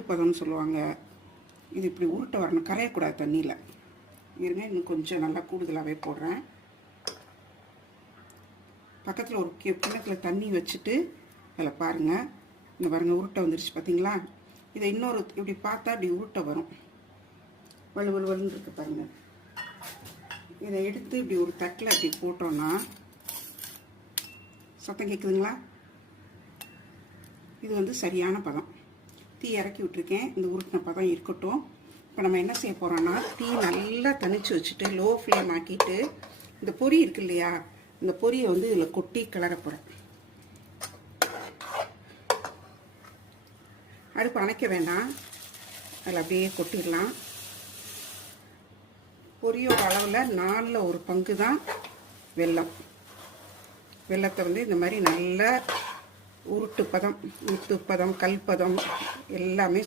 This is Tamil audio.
பதம்னு சொல்லுவாங்க. இது இப்படி உருட்டை வரணும். கரையக்கூடாது தண்ணியில். இருங்க இன்னும் கொஞ்சம் நல்லா கூடுதலாகவே போடுறேன். பக்கத்தில் ஒரு கி- தண்ணி வச்சுட்டு அதில் பாருங்கள் இந்த பாருங்கள் உருட்டை வந்துருச்சு பார்த்தீங்களா இதை இன்னொரு இப்படி பார்த்தா இப்படி உருட்டை வரும். வலு வலு வலுன்னு இருக்கு பாருங்கள் இதை எடுத்து இப்படி ஒரு தட்டில் இப்படி போட்டோன்னா சத்தம் கேட்குதுங்களா இது வந்து சரியான பதம். தீ இறக்கி விட்டுருக்கேன். இந்த உருட்டின பதம் இருக்கட்டும். இப்போ நம்ம என்ன செய்ய போகிறோம்னா தீ நல்லா தனிச்சு வச்சுட்டு லோ ஃப்ளேம் ஆக்கிட்டு இந்த பொரி இருக்கு இல்லையா இந்த பொரியை வந்து இதில் கொட்டி கிளற போகிறேன் அடுப்பு அணைக்க வேண்டாம். அதில் அப்படியே கொட்டிடலாம். பொரியோட அளவில் நாலில் ஒரு பங்கு தான் வெல்லம். வெள்ளத்தை வந்து இந்த மாதிரி நல்லா உருட்டு பதம் உருட்டு பதம் கல்பதம் எல்லாமே